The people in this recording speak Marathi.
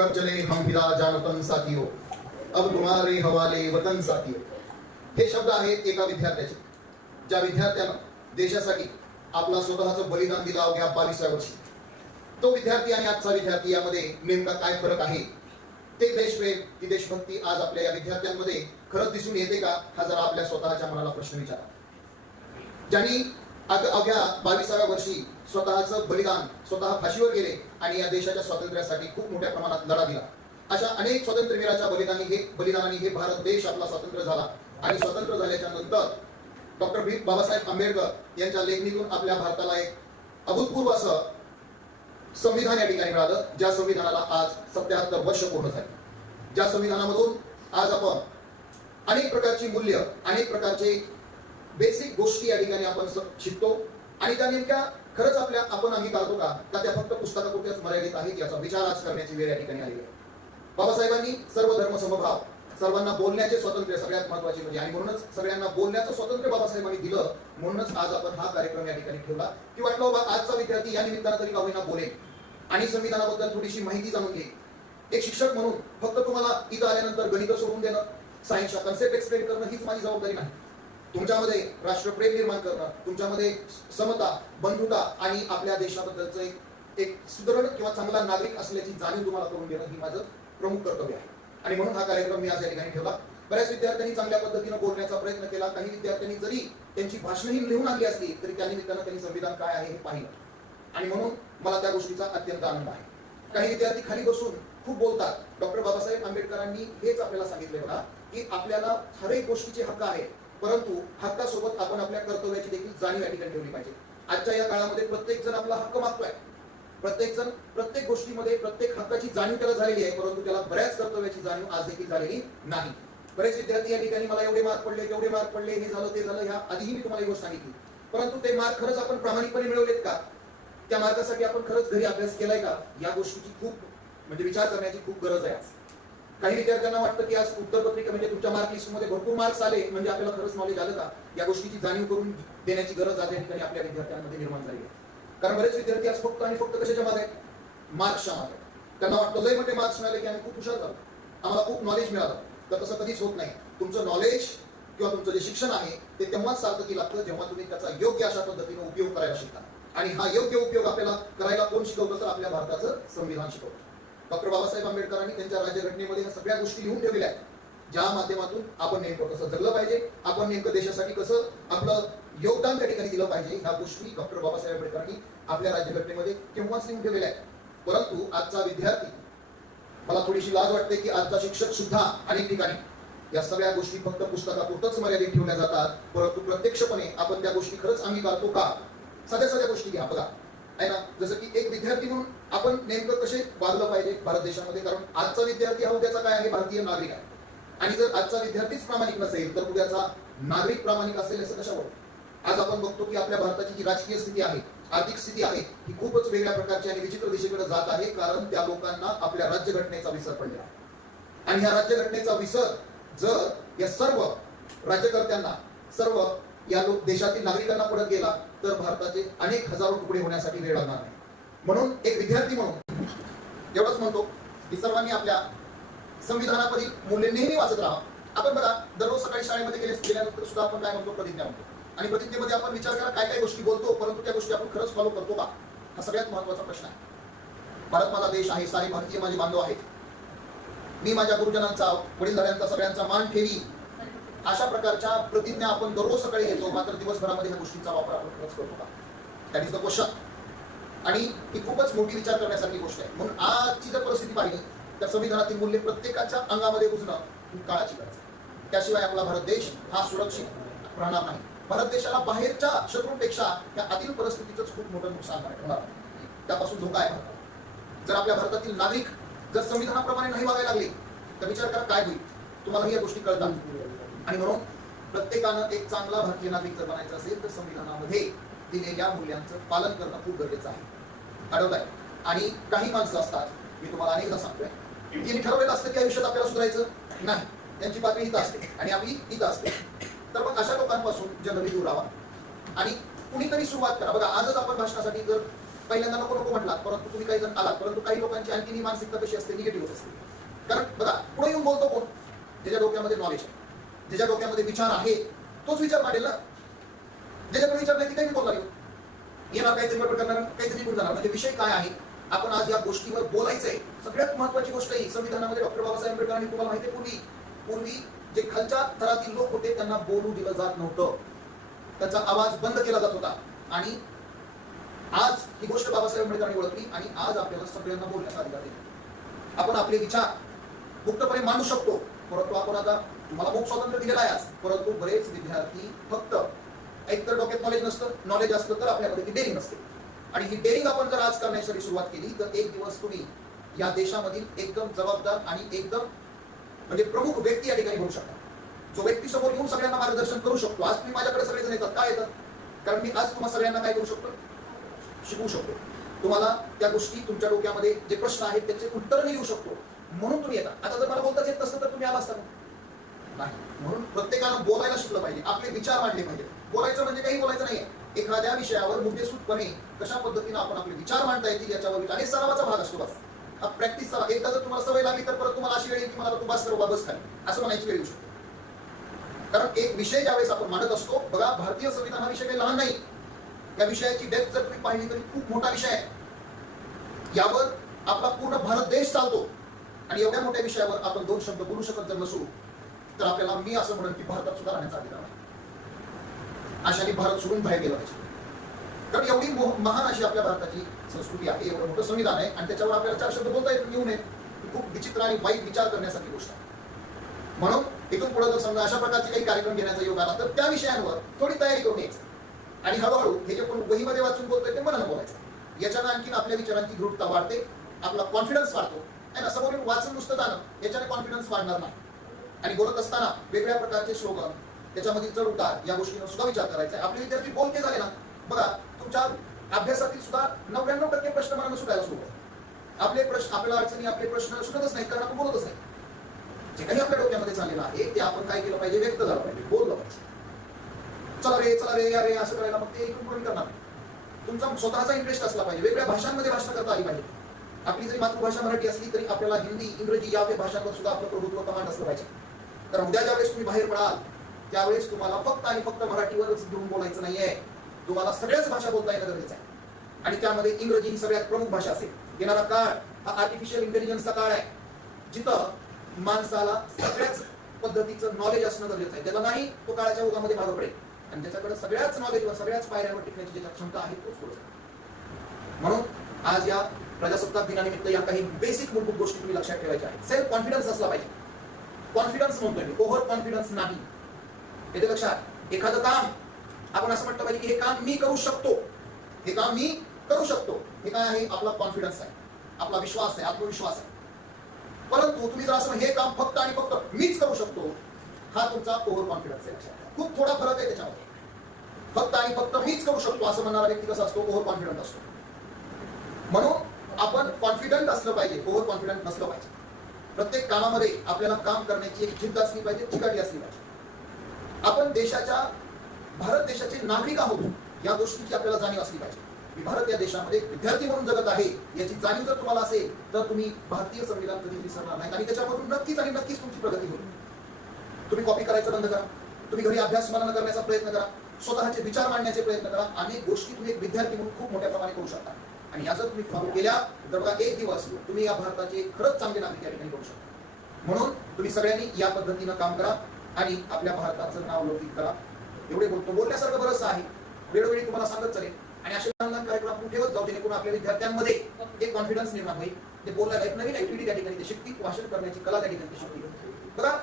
कर चले हम फिदा जानतन साथियो, अब तुम्हारे हवाले वतन साथियो. हे शब्द आहेत एका विद्यार्थ्याचे, ज्या विद्यार्थ्यानं देशासाठी आपला स्वतःचं बलिदान दिलं अवघ्या 22व्या वर्षी. तो विद्यार्थी आणि आजचा विद्यार्थी यामध्ये नेमका काय फरक आहे, ते देशप्रेम, ती देशभक्ती आज आपल्या या विद्यार्थ्यांमध्ये खरंच दिसून येते का, हा जरा आपल्या स्वतःच्या मनाला प्रश्न विचारा. ज्यांनी अवघ्या 22व्या वर्षी स्वतःचं बलिदान, स्वतः फाशीवर गेले आणि या देशाच्या स्वातंत्र्यासाठी खूप मोठ्या प्रमाणात लढा दिला, अशा अनेक स्वातंत्र्यवीराच्या बलिदानाने हे भारत देश आपला स्वतंत्र झाला. आणि स्वतंत्र झाल्याच्या नंतर डॉक्टर बाबासाहेब आंबेडकर यांच्या लेखणीतून आपल्या भारताला एक अभूतपूर्व असं संविधान या ठिकाणी मिळालं, ज्या संविधानाला आज 77 वर्ष पूर्ण झाली. ज्या संविधानामधून आज आपण अनेक प्रकारची मूल्य, अनेक प्रकारचे बेसिक गोष्टी या ठिकाणी आपण शिकतो आणि त्या नेमक्या खरंच आपण अंगीकारतो का, त्या फक्त पुस्तकापुरत्याच मर्यादित आहेत, याचा विचार आज करण्याची वेळ या ठिकाणी आली आहे. बाबासाहेबांनी सर्व धर्म समभाव, सर्वांना बोलण्याचे स्वातंत्र्य सगळ्यात महत्वाचे म्हणजे, आणि म्हणूनच सगळ्यांना बोलण्याचं स्वातंत्र्य बाबासाहेबांनी दिलं. म्हणूनच आज आपण हा कार्यक्रम या ठिकाणी ठेवला की वाटलं बाबा आजचा विद्यार्थी या निमित्तानं तरी का होईना बोलेल आणि संविधानाबद्दल थोडीशी माहिती जाणून घेईल. एक शिक्षक म्हणून फक्त तुम्हाला इथं आल्यानंतर गणित सोडून देणं, सायन्सचा कन्सेप्ट एक्सप्लेन करणं हीच माझी जबाबदारी नाही. तुमच्यामध्ये राष्ट्रप्रेम निर्माण करणं, तुमच्यामध्ये समता, बंधुता आणि आपल्या देशाबद्दलचं एक सुदृढ किंवा चांगला नागरिक असल्याची जाणीव तुम्हाला करून देणं ही माझं प्रमुख कर्तव्य आहे. आणि म्हणून हा कार्यक्रम मी आज या ठिकाणी ठेवला. बऱ्याच विद्यार्थ्यांनी चांगल्या पद्धतीने बोलण्याचा प्रयत्न केला. काही विद्यार्थ्यांनी जरी त्यांची भाषणही लिहून आणली असली तरी त्या निमित्तानं त्यांनी संविधान काय आहे हे पाहिलं आणि म्हणून मला त्या गोष्टीचा अत्यंत आनंद आहे. काही विद्यार्थी खाली बसून खूप बोलतात. डॉक्टर बाबासाहेब आंबेडकरांनी हेच आपल्याला सांगितले बघा की आपल्याला हर एक गोष्टीचे हक्क आहे, परंतु हक्कासोबत आपण आपल्या कर्तव्याची देखील जाणीव या ठिकाणी ठेवली पाहिजे. आजच्या या काळामध्ये प्रत्येक जण आपला हक्क मागतोय, प्रत्येक जण प्रत्येक गोष्टीमध्ये प्रत्येक हक्काची जाणीव त्याला झालेली आहे, परंतु त्याला बऱ्याच कर्तव्याची जाणीव आज देखील झालेली नाही. बरेच विद्यार्थी या ठिकाणी मला एवढे मार्क पडले, तेवढे मार्क पडले, हे झालं ते झालं, ह्या आधीही मी तुम्हाला ही गोष्ट सांगितली, परंतु ते मार्क खरंच आपण प्रामाणिकपणे मिळवलेत का, त्या मार्कासाठी आपण खरंच घरी अभ्यास केलाय का, या गोष्टीची खूप म्हणजे विचार करण्याची खूप गरज आहे. काही विद्यार्थ्यांना वाटतं की आज उत्तरपत्रिका म्हणजे तुमच्या मार्क लिस्ट मध्ये भरपूर मार्क्स आले म्हणजे आपल्याला खरंच नॉलेज आलं का, या गोष्टीची जाणीव करून देण्याची गरज आज या ठिकाणी आपल्या विद्यार्थ्यांमध्ये निर्माण झाली आहे. कारण बरेच विद्यार्थी आज फक्त आणि फक्त कशाच्या मागे, मार्क्सच्या मागे. त्यांना वाटतं लय मोठे मार्क्स मिळाले की आम्ही खूप हुशार झालो, आम्हाला खूप नॉलेज मिळालं. तर तसं कधीच होत नाही. तुमचं नॉलेज किंवा तुमचं जे शिक्षण आहे ते तेव्हाच सार्थकी लागतं जेव्हा तुम्ही त्याचा योग्य अशा पद्धतीने उपयोग करायला शिकता. आणि हा योग्य उपयोग आपल्याला करायला कोण शिकवतं तर आपल्या भारताचं संविधान शिकवतं. डॉक्टर बाबासाहेब आंबेडकरांनी त्यांच्या राज्यघटनेमध्ये ह्या सगळ्या गोष्टी लिहून ठेवलेल्या आहेत, ज्या माध्यमातून आपण नेमकं कसं जगलं पाहिजे, आपण नेमकं देशासाठी कसं आपलं योगदान त्या ठिकाणी दिलं पाहिजे, ह्या गोष्टी डॉक्टर बाबासाहेब आंबेडकरांनी आपल्या राज्यघटनेमध्ये केव्हाच लिहून ठेवलेल्या आहेत. परंतु आजचा विद्यार्थी, मला थोडीशी लाज वाटते की आजचा शिक्षक सुद्धा अनेक ठिकाणी या सगळ्या गोष्टी फक्त पुस्तकापुरतच मर्यादित ठेवल्या जातात, परंतु प्रत्यक्षपणे आपण त्या गोष्टी खरंच अंगीकारतो का. साध्या साध्या गोष्टी घ्या बघा, आहे ना, जसं की एक विद्यार्थी म्हणून आपण नेमकं कसे वागलं पाहिजे भारत देशामध्ये. कारण आजचा विद्यार्थी हा उद्याचा काय आहे, भारतीय नागरिक आहे. आणि जर आजचा विद्यार्थीच प्रामाणिक नसेल तर उद्याचा नागरिक प्रामाणिक असेल असं कशावर. आज आपण बघतो की आपल्या भारताची जी राजकीय स्थिती आहे, आर्थिक स्थिती आहे, ही खूपच वेगळ्या प्रकारची आणि विचित्र दिशेकडे जात आहे. कारण त्या लोकांना आपल्या राज्यघटनेचा विसर पडला आणि ह्या राज्यघटनेचा विसर जर या सर्व राज्यकर्त्यांना, सर्व या देशातील नागरिकांना पडत गेला तर भारताचे अनेक हजारो तुकडे होण्यासाठी वेळ लागणार नाही. म्हणून एक विद्यार्थी म्हणून एवढंच म्हणतो की सर्वांनी आपल्या संविधानातील मूल्य नेहमी वाचत राहा. आपण बघा दररोज सकाळी शाळेमध्ये गेल्यानंतर सुद्धा आपण काय म्हणतो, प्रतिज्ञा म्हणतो. आणि प्रतिज्ञेमध्ये आपण विचार करा काय काय गोष्टी बोलतो, परंतु त्या गोष्टी आपण खरंच फॉलो करतो का, हा सगळ्यात महत्वाचा प्रश्न आहे. भारत माझा देश आहे, सारे भारतीय माझे बांधव आहेत, मी माझ्या गुरुजनांचा, वडीलधाऱ्यांचा सगळ्यांचा मान ठेवी, अशा प्रकारच्या प्रतिज्ञा आपण दररोज सकाळी घेतो. मात्र दिवसभरामध्ये ह्या गोष्टींचा वापर आपण खरंच करतो का, दॅट इज द क्वेश्चन. आणि ही खूपच मोठी विचार करण्यासारखी गोष्ट आहे. म्हणून आजची जर परिस्थिती पाहिली तर संविधानातील मूल्य प्रत्येकाच्या अंगामध्ये रुजणं ही काळाची गरज आहे. त्याशिवाय आपला भारत देश हा सुरक्षित राहणार नाही. भारत देशाला बाहेरच्या शत्रूंपेक्षा त्या आतील परिस्थितीच खूप मोठं नुकसान होणार, त्यापासून धोका आहे. जर आपल्या भारतातील नागरिक जर संविधानाप्रमाणे नाही वागायला लागले तर विचार करा काय होईल. तुम्हाला या गोष्टी कळतात. आणि म्हणून प्रत्येकानं एक चांगला भारतीय नागरिक जर बनायचं असेल तर संविधानामध्ये दिलेल्या मूल्यांचं पालन करणं खूप गरजेचं आहे. आठवतंय. आणि काही माणसं असतात, मी तुम्हाला अनेकदा सांगतोय, त्यांनी ठरवलेलं असतं की आयुष्यात आपल्याला सुधारायचं नाही, त्यांची पातळी इथं असते आणि आपली इथं असते. तर मग अशा लोकांपासून जनरली दूर राहा आणि कुणीतरी सुरुवात करा. बघा आजच आपण भाषणासाठी जर पहिल्यांदा नको नको म्हटलात, परंतु तुम्ही काही जण आलात, परंतु काही लोकांची आणखी ही मानसिकता कशी असते, निगेटिव्ह होत असते. कारण बघा, पुढे येऊन बोलतो कोण? ज्याच्या डोक्यामध्ये नॉलेज आहे, ज्याच्या डोक्यामध्ये विचार आहे, तोच विचार मांडेल ना. ज्याच्याकडे विचार नाही ती काही बोलणार येणार, काहीतरी बडबड करणार, काहीतरी निघून जाणार. म्हणजे विषय काय आहे, आपण आज या गोष्टीवर बोलायचंय. सगळ्यात महत्वाची गोष्ट ही संविधानामध्ये डॉक्टर बाबासाहेब आंबेडकरांनी, तुम्हाला माहिती आहे, पूर्वी जे खालच्या थरातील लोक होते त्यांना बोलू दिलं जात नव्हतं, त्यांचा आवाज बंद केला जात होता. आणि आज ही गोष्ट बाबासाहेब आंबेडकरांनी ओळखली आणि आज आपल्याला सगळ्यांना बोलण्याचा अधिकार दिला. आपण आपले विचार मुक्तपणे मांडू शकतो. परंतु आपण आता तुम्हाला खूप स्वातंत्र्य दिलेलं आहे आज, परंतु बरेच विद्यार्थी फक्त एकतर डोक्यात नॉलेज नसतं, नॉलेज असतं तर आपल्यामध्ये ती डेअरिंग नसते. आणि ही डेअरिंग आपण जर आज करण्यासाठी सुरुवात केली तर एक दिवस तुम्ही या देशामधील एकदम जबाबदार आणि एकदम म्हणजे प्रमुख व्यक्ती या ठिकाणी होऊ शकता, जो व्यक्ती समोर येऊन सगळ्यांना मार्गदर्शन करू शकतो. आज तुम्ही माझ्याकडे सगळेजण येतात, काय येतात? कारण मी आज तुम्हाला सगळ्यांना काय करू शकतो, शिकवू शकतो. तुम्हाला त्या गोष्टी तुमच्या डोक्यामध्ये जे प्रश्न आहेत त्याचे उत्तर मी देऊ शकतो, म्हणून तुम्ही येता. आता जर मला बोलताच येत नसतं तर तुम्ही आला असता नाही. म्हणून प्रत्येकानं बोलायला शिकलं पाहिजे, आपले विचार मांडले पाहिजे. बोलायचं म्हणजे काही बोलायचं नाहीये, एखाद्या विषयावर मुद्देसूदपणे कशा पद्धतीने आपण आपले विचार मांडता येतील याच्यावर विचार. हे सरावाचा भाग असतो. बस हा प्रॅक्टिसचा. एकदा जर तुम्हाला सवय लागली तर परत तुम्हाला अशी वेळ येईल की मला तू बस कर, बस खाली असं म्हणायची वेळ येऊ शकते. कारण एक विषय ज्यावेळेस आपण मांडत असतो, बघा भारतीय संविधान हा विषय काही लहान नाही. या विषयाची डेप्थ जर तुम्ही पाहिली तरी खूप मोठा विषय आहे. यावर आपला पूर्ण भारत देश चालतो. आणि एवढ्या मोठ्या विषयावर आपण दोन शब्द बोलू शकत जर नसू तर आपल्याला मी असं म्हणेन की भारतात सुद्धा राहण्याचा अधिकार आहे. अशाने भारत सोडून बाहेर गेला पाहिजे. कारण एवढी महान अशी आपल्या भारताची संस्कृती आहे, एवढं मोठं संविधान आहे आणि त्याच्यावर आपल्याला चार शब्द बोलता येऊ नये. खूप विचित्र आणि वाईट विचार करण्यासारखी गोष्ट आहे. म्हणून इथून पुढे जर समजा अशा प्रकारचे काही कार्यक्रम घेण्याचा योग आला तर त्या विषयांवर थोडी तयारी करून यायचं आणि हळूहळू हे जे कोण वहीमध्ये वाचून बोलतोय ते मनानं बोलायचं. याच्यानं आणखी आपल्या विचारांची दृढता वाढते, आपला कॉन्फिडन्स वाढतो. आहे ना, समोरून वाचून नुसतं जाणं याच्याने कॉन्फिडन्स वाढणार नाही. आणि बोलत असताना वेगळ्या प्रकारचे स्लोगन, त्याच्यामधील चढ उतार या गोष्टींवर सुद्धा विचार करायचा आहे. आपले विद्यार्थी बोलके झाले ना, बघा तुमच्या अभ्यासातील सुद्धा 99% प्रश्न मला सुटायला सुरू होतात. आपले प्रश्न, आपल्याला अडचणी, आपले प्रश्न सुटतच नाहीत कारण आपण बोलतच नाही. जे काही आपल्या डोक्यामध्ये चाललेलं आहे ते आपण काय केलं पाहिजे, व्यक्त झालं पाहिजे, बोललं पाहिजे. चला रे अरे असं करायला मग ते इकडून पुढे करणार. तुमचा स्वतःचा इंटरेस्ट असला पाहिजे, वेगळ्या भाषांमध्ये भाषण करता आली पाहिजे. आपली जरी मातृभाषा मराठी असली तरी आपल्याला हिंदी, इंग्रजी या भाषांवर सुद्धा आपलं प्रभुत्व कमांड असलं पाहिजे. तर उद्या ज्यावेळेस तुम्ही बाहेर पडाल त्यावेळेस तुम्हाला फक्त आणि फक्त मराठीवरच घेऊन बोलायचं नाहीये, तुम्हाला सगळ्याच भाषा बोलता येणं गरजेचं आहे. आणि त्यामध्ये इंग्रजी ही सगळ्यात प्रमुख भाषा असेल. येणारा काळ हा आर्टिफिशियल इंटेलिजन्सचा काळ आहे, जिथं माणसाला सगळ्याच पद्धतीचं नॉलेज असणं गरजेचं आहे. ज्याला नाही तो काळाच्या ओघामध्ये मागं पडेल आणि ज्याच्याकडे सगळ्याच नॉलेजवर, सगळ्याच पायऱ्यांवर टिकण्याची ज्याच्या क्षमता आहे तोच पुढे. म्हणून आज या प्रजासत्ताक दिनानिमित्त या काही बेसिक मूलभूत गोष्टी तुम्ही लक्षात ठेवायच्या आहेत. सेल्फ कॉन्फिडन्स असला पाहिजे. कॉन्फिडन्स म्हणतोय मी, ओव्हर कॉन्फिडन्स नाही. येते लक्षात. एखादं काम आपण असं म्हटलं पाहिजे की हे काम मी करू शकतो, हे काम मी करू शकतो. हे काय आहे, आपला कॉन्फिडन्स आहे, आपला विश्वास आहे, आत्मविश्वास आहे. परंतु तुम्ही जर असं हे काम फक्त आणि फक्त मीच करू शकतो, हा तुमचा ओव्हर कॉन्फिडन्स आहे. लक्षात. खूप थोडा फरक आहे त्याच्यामध्ये. फक्त आणि फक्त मीच करू शकतो असं म्हणणारा व्यक्ती कसा असतो, ओव्हर कॉन्फिडंट असतो. म्हणून आपण कॉन्फिडंट असलं पाहिजे, ओव्हर कॉन्फिडंट नसलं पाहिजे. प्रत्येक कामामध्ये आपल्याला काम करण्याची एक जिद्द असली पाहिजे, चिकाटी असली पाहिजे. आपण देशाच्या, भारत देशाचे नागरिक आहोत या गोष्टीची आपल्याला जाणीव असली पाहिजे. मी भारत या देशामध्ये विद्यार्थी म्हणून जगत आहे याची जाणीव जर तुम्हाला असेल तर तुम्ही भारतीय संविधान कधी विसरणार नाही आणि त्याच्यामधून नक्कीच आणि नक्कीच तुमची प्रगती होईल. तुम्ही कॉपी करायचं बंद करा, तुम्ही घरी अभ्यास स्मरण करण्याचा प्रयत्न करा, स्वतःचे विचार मांडण्याचे प्रयत्न करा. अनेक गोष्टी तुम्ही एक विद्यार्थी म्हणून खूप मोठ्या प्रमाणे करू शकता आणि या जर तुम्ही फॉलो केल्या तर बघा एक दिवस तुम्ही या भारताचे खरंच चांगले नागरिक या ठिकाणी करू शकता. म्हणून तुम्ही सगळ्यांनी या पद्धतीनं काम करा आणि आपल्या भारताचं नाव लौकिक करा. एवढे बोलतो, बोलण्यासारखं बरंच आहे, वेळोवेळी तुम्हाला सांगत चालेल आणि असे लहान कार्यक्रम आपण ठेवत जाऊ जेणेकरून आपल्या विद्यार्थ्यांमध्ये एक कॉन्फिडन्स निर्माण होईल. ते बोलायला एक नवीन ऍक्टिव्हिटी त्या ठिकाणी ते शिकतील, भाषण करण्याची कला त्या ठिकाणी शिकतील. बघा